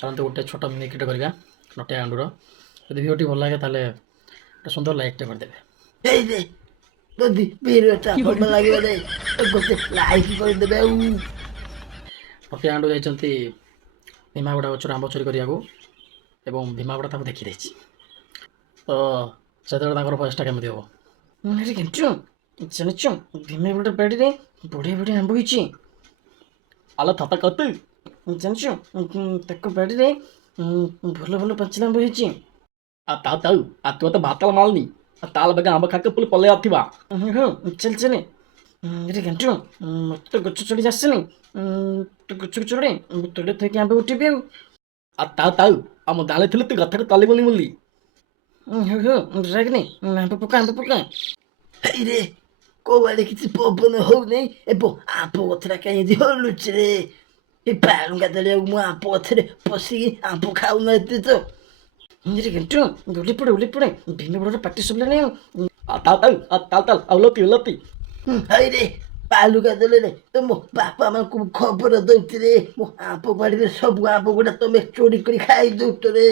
ଚାଲନ୍ତୁ ଗୋଟେ ଛୋଟ ମିନି କ୍ରିଏଟ୍ କରିବା ନଟିଆ ଗାଣ୍ଡୁର। ଯଦି ଭିଡ଼ିଓଟି ଭଲ ଲାଗେ ତାହେଲେ ଗୋଟେ ସୁନ୍ଦର ଲାଇକ୍ଟେ କରିଦେବେ। ହେଇରେ ଯଦି ଭିଡ଼ିଓଟା ଭଲ ଲାଗିଲେ ଗୋଟେ ଲାଇକ୍ କରିଦେବେ। ଆଉ ନଟିଆ ଗାଣ୍ଡୁ ଯାଇଛନ୍ତି ଭୀମାଗୁଡ଼ା ଗଛରୁ ଆମ୍ବ ଚୋରି କରିବାକୁ ଏବଂ ଭୀମାଗୁଡ଼ା ତାକୁ ଦେଖିଦେଇଛି। ତ ସେତେବେଳେ ତାଙ୍କର ଭଏସ୍ଟା କେମିତି ହେବ? ଆରେ କେଞ୍ଚୁ ଜାଣିଛୁ ଭୀମାଗୁଡ଼ା ବାଡ଼ିରେ ବଢ଼ିଆ ବଢ଼ିଆ ଆମ୍ବ ହେଇଛି। ଆଲୋ ଥତା କତୁ ଜାଣିଛୁ ତାଙ୍କ ବାଡ଼ିରେ ଭଲ ଭଲ ପାଚିଲା ଆମ୍ବ ହେଇଛି। ତାଉ ତାଉ ତୁ ତ ଭାତ ମାଲନି ତାଳ ବେଗା ଆମ୍ବ ଖାକେ ପୁଲି ପଳେଇ ଆସିଥିବା। ହଁ ଚାଲ ଚାଲେ। ଆରେ କେଞ୍ଚୁ ମୋତେ ତ ଗଛ ଚଢ଼ି ଆସେନି। ତୁ ଗଛକୁ ଚଢ଼େ ମୁଁ ତଳେ ଥଇକି ଆମ୍ବ ଉଠିବି। ତାଉ ତାଉ ଆଉ ମୁଁ ଜାଣିଥିଲି ତୁ କଥାକୁ ତଲିବୁନି ବୋଲି। ହଉ ରାଗନି ଆମ୍ବ ପକା ଆମ୍ବ ପକା। ହେଇରେ କୋଉଆଡ଼େ କିଛି ପବନ ହଉନେଇ ଏବଂ ଆମ୍ବ ଗଛଟା କାହିଁକି ହଲୁଛି ରେ? ଏ ବାଳୁଙ୍ଗା ତଳିଆକୁ ମୁଁ ଆମ୍ବ ଗଛରେ ପଶିକି ଆମ୍ବ ଖାଉନାହାନ୍ତି ତ। ଆରେ କେଞ୍ଚୁ ଓହ୍ଲେଇ ପଡ଼େ ଭୀମାଗୁଡ଼ାର ପାଟି ଶୁଭିଲାଣି। ତାଉ ତାଉ ତାଉ ତାଉ ଆଉ ଲତି ଲତି। ହେଇରେ ବାଲୁକା ତଳିରେ ତ ମୋ ବାପା ମାଙ୍କୁ ଖବର ଦଉଛି ରେ। ମୋ ଆମ୍ବ ବାଡ଼ିରେ ସବୁ ଆମ୍ବ ଗୁଡ଼ା ତମେ ଚୋରି କରି ଖାଇ ଦଉଛ ରେ।